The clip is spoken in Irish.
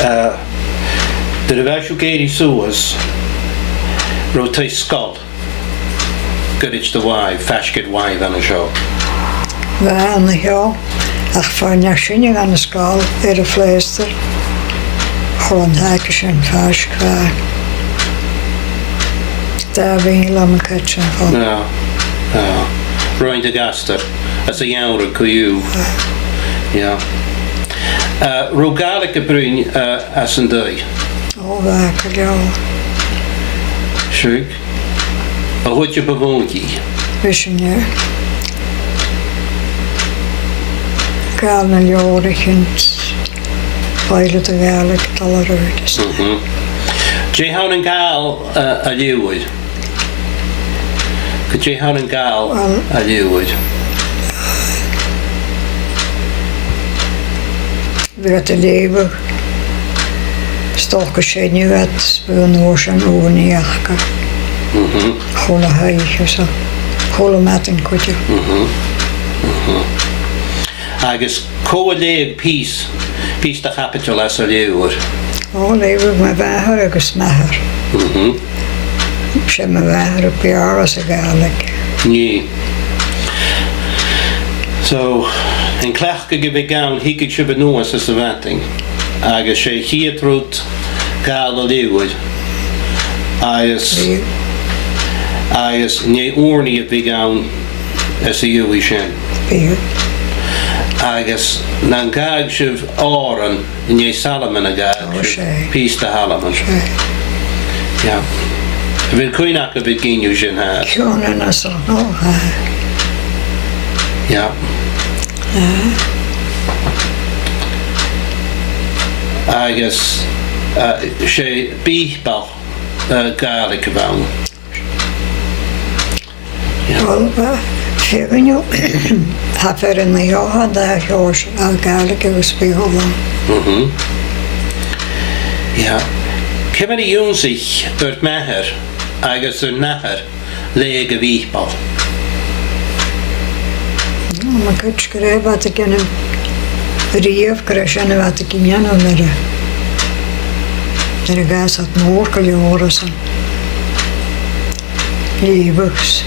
de bheisiú géirí suas rotá scol goid de bhaid feiscid bhaid an seo. Bheith anna heo ach fáinne sinne an scáil ar a phléistear chur an thaice sin feisc da bhíon le an cait sin fá. Roind a gastar as a jaura cuiú. Ro Gaelic a brún as an dói. Ó bheith go leabhar. Siúg? A thuite bhóntaí. Bhí sin near. Gael na leabhar chint bhaile a Gaelic tal a rúd. Dé hán an gáil a liúid? Go dé hán an gáil a liúid? Bhí a léibh stocha séine bheit buan óir an ónaíachcha. Chola haige sa chola metin cuide. Agus cóléag pís de capital as a liúir. Ó léibh me bheithar agus methar. Sé me bheithar a bear as a Gaelic. Ní. So, in cleachca go bh gaan hiigh si nuas as a bhating, agus sé chiad rút gáil a liúid. Agus ní úrnaí a bhí gaan as a dúí sin. Bír. Agus na gaag sibh áran ní Salaman a gaag sibh pís de Halaman. Ja. Bhíl cuineach a bhí giniú sin hád. Ciúnan as an ótha. Ja. Agus sé bíbal Gaelic a bhain. Wel, féganniu haffer in na heocha da heois a Gaelic agus bíholan. Ja. Cefn i únsich dúirt methir agus ar nethir léag a bíbal. Ma cwt sgref at y gen rif greshan at y gynnian o'n yr y gas at môr gael i oras yn líbus.